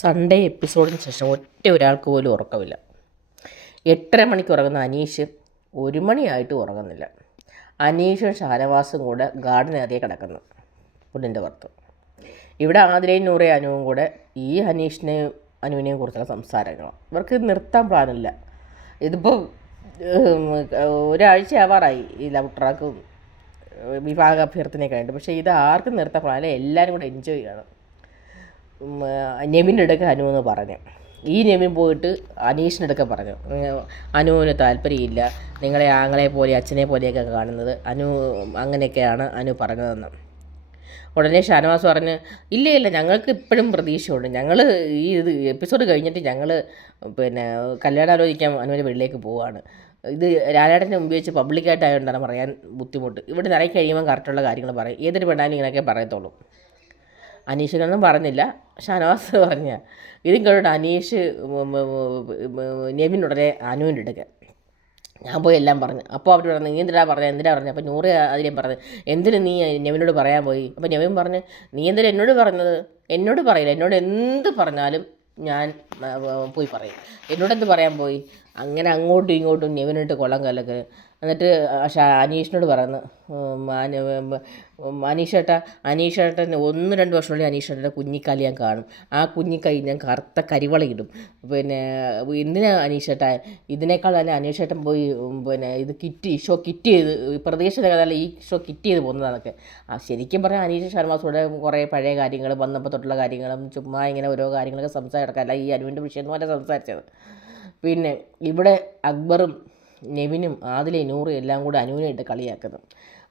Sunday എപ്പിസോഡിന് ശേഷം ഒറ്റ ഒരാൾക്ക് പോലും ഉറക്കമില്ല. എട്ടര മണിക്ക് ഉറങ്ങുന്ന അനീഷ് ഒരു മണിയായിട്ട് ഉറങ്ങുന്നില്ല. അനീഷും ഷാനവാസും കൂടെ ഗാർഡൻ ഏറിയ കിടക്കുന്നു. പുല്ലിന്റെ പുറത്ത്. ഇവിടെ ആതിരയും നൂറെ അനുവും കൂടെ ഈ അനീഷിനെയും അനുവിനെയും കുറിച്ചുള്ള സംസാരങ്ങളാണ്. ഇവർക്ക് നിർത്താൻ പ്ലാനില്ല. ഇതിപ്പോൾ ഒരാഴ്ച ആവാറായി ഈ ലവ് ട്രാക്കും വിവാഹ അഭ്യർത്ഥനയൊക്കെ ആയിട്ട്. പക്ഷേ ഇത് ആർക്കും നിർത്താൻ പ്ലാനില്ല. എല്ലാവരും കൂടെ എൻജോയ് ചെയ്യണം. ഉം, നെവിന്റെ അടുക്ക അനു എന്ന് പറഞ്ഞു. ഈ നെവിൻ പോയിട്ട് അനീഷിന്റെ അടുക്ക പറഞ്ഞു അനുവിന് താല്പര്യമില്ല. നിങ്ങളെ ആങ്ങളെ പോലെ അച്ഛനെ പോലെയൊക്കെ കാണുന്നത് അനു അങ്ങനെയൊക്കെയാണ് അനു പറഞ്ഞതെന്ന്. ഉടനെ ഷാനവാസ് പറഞ്ഞ് ഇല്ല ഇല്ല ഞങ്ങൾക്ക് ഇപ്പോഴും പ്രതീക്ഷയുണ്ട്. ഞങ്ങൾ ഈ ഇത് എപ്പിസോഡ് കഴിഞ്ഞിട്ട് ഞങ്ങൾ പിന്നെ കല്യാണം ആലോചിക്കാൻ അനുവിന്റെ വീട്ടിലേക്ക് പോവുകയാണ് ഇത് ലാലേട്ടന്റെ മുമ്പ് വെച്ച് പബ്ലിക്കായിട്ടായതുകൊണ്ടാണ് പറയാൻ ബുദ്ധിമുട്ട്. ഇവിടെ നിറയെ കഴിയുമ്പോൾ കറക്റ്റുള്ള കാര്യങ്ങൾ പറയും. ഏതൊരു പെണ്ണാലും ഇങ്ങനെയൊക്കെ പറയത്തുള്ളൂ. അനീഷിനൊന്നും പറഞ്ഞില്ല. ഷാനവാസ് പറഞ്ഞ ഇതും കേട്ടോ അനീഷ് നബിനുടനെ അനുവിന്റെ ഞാൻ പോയി എല്ലാം പറഞ്ഞു. അപ്പോൾ അവർ പറഞ്ഞു നീ എന്തിനാ പറഞ്ഞത് എന്തിനാ പറഞ്ഞത് അപ്പോൾ നൂറ് അതിലേം പറഞ്ഞു എന്തിനും നീ നെവിനോട് പറയാൻ പോയി? അപ്പോൾ നെവിൻ പറഞ്ഞു നീ എന്തിനാ എന്നോട് പറഞ്ഞത്? എന്നോട് പറയില്ല. എന്നോട് എന്ത് പറഞ്ഞാലും ഞാൻ പോയി പറയും. എന്നോട് എന്ത് പറയാൻ പോയി? അങ്ങനെ അങ്ങോട്ടും ഇങ്ങോട്ടും നെവിനിട്ട് കൊള്ളം കലക്ക്. എന്നിട്ട് അനീഷിനോട് പറയുന്നു അനീഷേട്ട അനീഷേട്ടൻ ഒന്ന് രണ്ട് വർഷമുള്ളിൽ അനീഷേട്ടന്റെ കുഞ്ഞിക്കാലി ഞാൻ കാണും. ആ കുഞ്ഞിക്കൈ ഞാൻ കറുത്ത കരിവളയിടും പിന്നെ എന്തിനാ അനീഷേട്ട? ഇതിനേക്കാൾ തന്നെ അനീഷേട്ടൻ പോയി പിന്നെ ഇത് കിറ്റ് ഷോ കിറ്റ് ചെയ്ത് പ്രതീക്ഷിതല്ല ഈ ഷോ കിറ്റ് ചെയ്ത് പോകുന്നതാണൊക്കെ ആ ശരിക്കും പറഞ്ഞാൽ അനീഷ് ശർമാസോടെ കുറേ പഴയ കാര്യങ്ങൾ വന്നപ്പോൾ തൊട്ടുള്ള കാര്യങ്ങളും ചുമ്മാ ഇങ്ങനെ ഓരോ കാര്യങ്ങളൊക്കെ സംസാരിക്കാം ഈ അനുവിന്റെ വിഷയം എന്ന് പറഞ്ഞാൽ സംസാരിച്ചത്. പിന്നെ ഇവിടെ അക്ബറും നെവിനും ആദിലെ നൂറും എല്ലാം കൂടെ അനുവിനായിട്ട് കളിയാക്കുന്നു.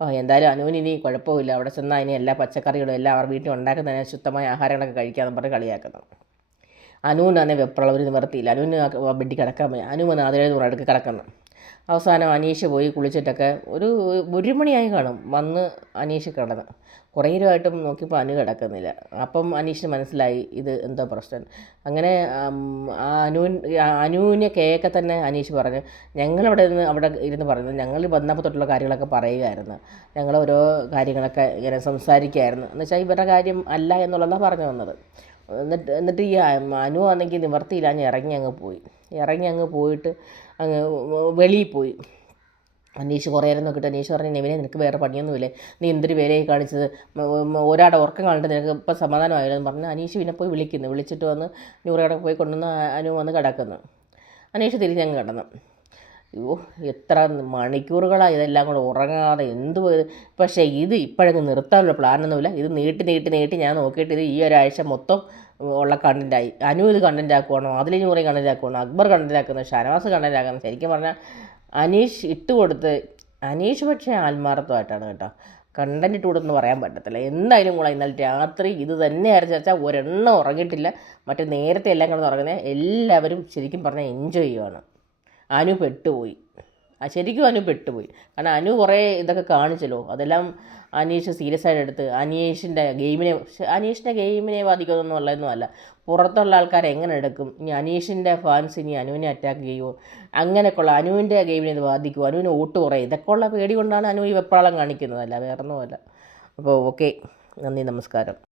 ഓ എന്തായാലും അനുവിന് ഇനി കുഴപ്പമില്ല. അവിടെ ചെന്നാൽ ഇനി എല്ലാ പച്ചക്കറികളും എല്ലാം അവർ വീട്ടിൽ ഉണ്ടാക്കുന്നതിന് ശുദ്ധമായ ആഹാരങ്ങളൊക്കെ കഴിക്കാമെന്ന് പറഞ്ഞ് കളിയാക്കുന്നു. അനുവിനാണെ വെപ്രളവർ നിവർത്തിയില്ല. അനുവിന് ആ ബെഡിൽ കിടക്കാൻ പോയി അനു വന്ന് നൂറ് അടുക്ക് കിടക്കുന്നു അവസാനം അനീഷ് പോയി കുളിച്ചിട്ടൊക്കെ ഒരു ഒരു മണിയായി കാണും വന്ന് അനീഷ് കിടന്ന്. കുറേ നേരമായിട്ടും നോക്കിയപ്പോൾ അനു കിടക്കുന്നില്ല. അപ്പം അനീഷിന് മനസ്സിലായി ഇത് എന്തോ പ്രശ്നം. അങ്ങനെ അനു അനുവിനെ കേക്കെ തന്നെ അനീഷ് പറഞ്ഞു. ഞങ്ങളവിടെ നിന്ന് അവിടെ ഇരുന്ന് പറഞ്ഞു. ഞങ്ങൾ വന്നപ്പോൾ തൊട്ടുള്ള കാര്യങ്ങളൊക്കെ പറയുകയായിരുന്നു. ഞങ്ങൾ ഓരോ കാര്യങ്ങളൊക്കെ ഇങ്ങനെ സംസാരിക്കുമായിരുന്നു എന്ന് വെച്ചാൽ ഇവരുടെ കാര്യം അല്ല എന്നുള്ളതാണ് പറഞ്ഞു വന്നത്. എന്നിട്ട് എന്നിട്ട് ഈ അനു ആണെങ്കിൽ നിവർത്തിയില്ല ഞാൻ ഇറങ്ങി അങ്ങ് പോയി. ഇറങ്ങി അങ്ങ് പോയിട്ട് അങ്ങ് വെളിയിൽ പോയി. അനീഷ് കുറേ നേരം നോക്കിയിട്ട് അനീഷ് പറഞ്ഞു നെവിനെ നിനക്ക് വേറെ പണിയൊന്നുമില്ലേ? നീ എന്തൊരു വേലയായി കാണിച്ചത്? ഒരാടെ ഉറക്കം കാണിട്ട് നിനക്ക് ഇപ്പം സമാധാനമായാലും പറഞ്ഞ് അനീഷ് പിന്നെ പോയി വിളിക്കുന്നു. വിളിച്ചിട്ട് വന്ന് നൂറയുടെ പോയി കൊണ്ടുവന്ന് അനു വന്ന് കിടക്കുന്നു. അനീഷ് തിരിഞ്ഞങ്ങ് കിടന്നു. അയ്യോ എത്ര മണിക്കൂറുകളാണ് ഇതെല്ലാം കൂടെ ഉറങ്ങാതെ എന്ത് പക്ഷേ ഇത് ഇപ്പോഴങ്ങ് നിർത്താനുള്ള പ്ലാനൊന്നുമില്ല. ഇത് നീട്ടി നീട്ടി നീട്ടി ഞാൻ നോക്കിയിട്ട് ഇത് ഈ ഒരാഴ്ച മൊത്തം ഉള്ള കണ്ടന്റായി അനു ഇത് കണ്ടന്റ് ആക്കുവാണോ അതിൽ കുറേ കണ്ടന്റ് ആക്കുവാണോ അക്ബർ കണ്ടന്റ് ആക്കുന്നു ഷാനവാസ് കണ്ടന്റ് ആക്കുന്നു ശരിക്കും പറഞ്ഞാൽ അനീഷ് ഇട്ട് കൊടുത്ത് അനീഷ് പക്ഷേ ആത്മാർത്ഥമായിട്ടാണ് കേട്ടോ. കണ്ടന്റ് ഇട്ട് കൊടുത്തെന്ന് പറയാൻ പറ്റത്തില്ല. എന്തായാലും കൂടെ ഇന്നലെ രാത്രി ഇത് തന്നെയായിരുന്നു വെച്ചാൽ ഒരെണ്ണം ഉറങ്ങിയിട്ടില്ല. മറ്റേ നേരത്തെ എല്ലാം കിടന്ന് ഉറങ്ങുന്നത് എല്ലാവരും ശരിക്കും പറഞ്ഞാൽ എൻജോയ് ചെയ്യുവാണ്. അനു പെട്ടുപോയി. ശരിക്കും അനു പെട്ടുപോയി. കാരണം അനു കുറേ ഇതൊക്കെ കാണിച്ചല്ലോ. അതെല്ലാം അനീഷ് സീരിയസ് ആയിട്ട് എടുത്ത് അനീഷിന്റെ ഗെയിമിനെ അനീഷിന്റെ ഗെയിമിനെ ബാധിക്കുമെന്നൊന്നും ഉള്ളതൊന്നും അല്ല. പുറത്തുള്ള ആൾക്കാർ എങ്ങനെ എടുക്കും? ഇനി അനീഷിന്റെ ഫാൻസ് ഇനി അനുവിനെ അറ്റാക്ക് ചെയ്യുമോ അങ്ങനെയൊക്കെയുള്ള അനുവിന്റെ ഗെയിമിനെ ഇത് ബാധിക്കുമോ അനുവിന് വോട്ട് കുറേ. ഇതൊക്കെ ഉള്ള പേടി കൊണ്ടാണ് അനു ഈ വെപ്രാളം കാണിക്കുന്നത് അല്ല വേറൊന്നുമല്ല. അപ്പോൾ ഓക്കെ. നന്ദി നമസ്കാരം.